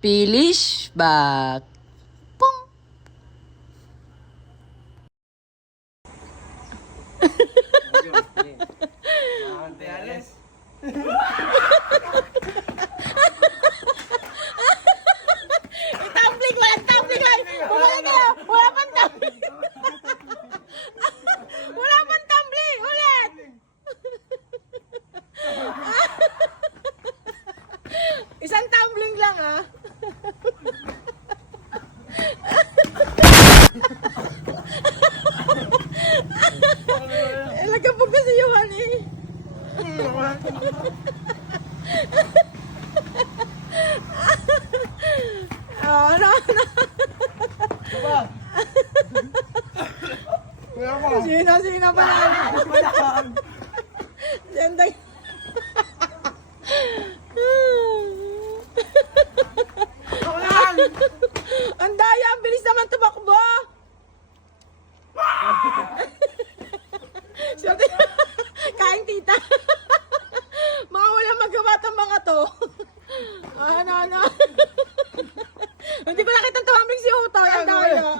Finish back. Pong. Tumbling, walang tumbling lang. Bumalik kayo. Wala pang tumbling. Wala pang tumbling. Ulit. Isang tumbling lang ah. Lagabog na si Johan eh. Ano? Sino pa lang? Sentay. Ang daya, ang bilis naman tumakbo. Kain tita. Mga walang magawa tong mga to. Ano. Hindi ko nakita tumambling si Uto. Ang daya.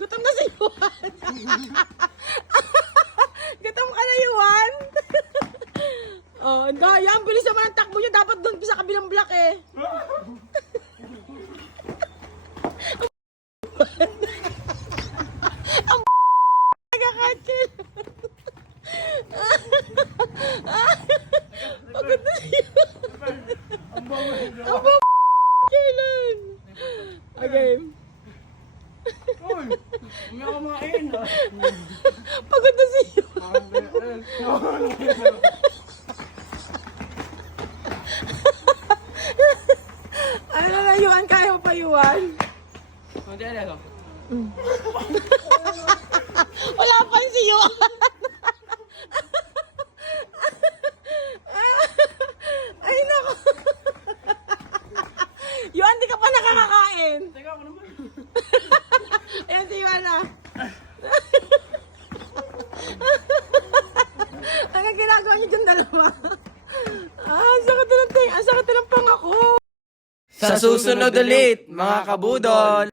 Gutom na si Juan. Gutom ka na, Juan. Oh, ang daya. Ang bilis naman ang takbo niyo. Dapat doon sa kabilang block eh. Ang nagkakatsin. Pagod na siya. Ang kailan. Okay. May kumain ah. Pagod na siya. Ano na, Yuan? Kaya mo pa, Yuan? Hindi alam. Wala pa yung si Yuan. Ay, naku. Yuan, di ka pa nakakakain. Teka ako naman. Ayan si Yuan ah. Anong ginagawa niyo yung dalawa? Ang sakit na lang pangako. Sa susunod ulit, mga kabudol!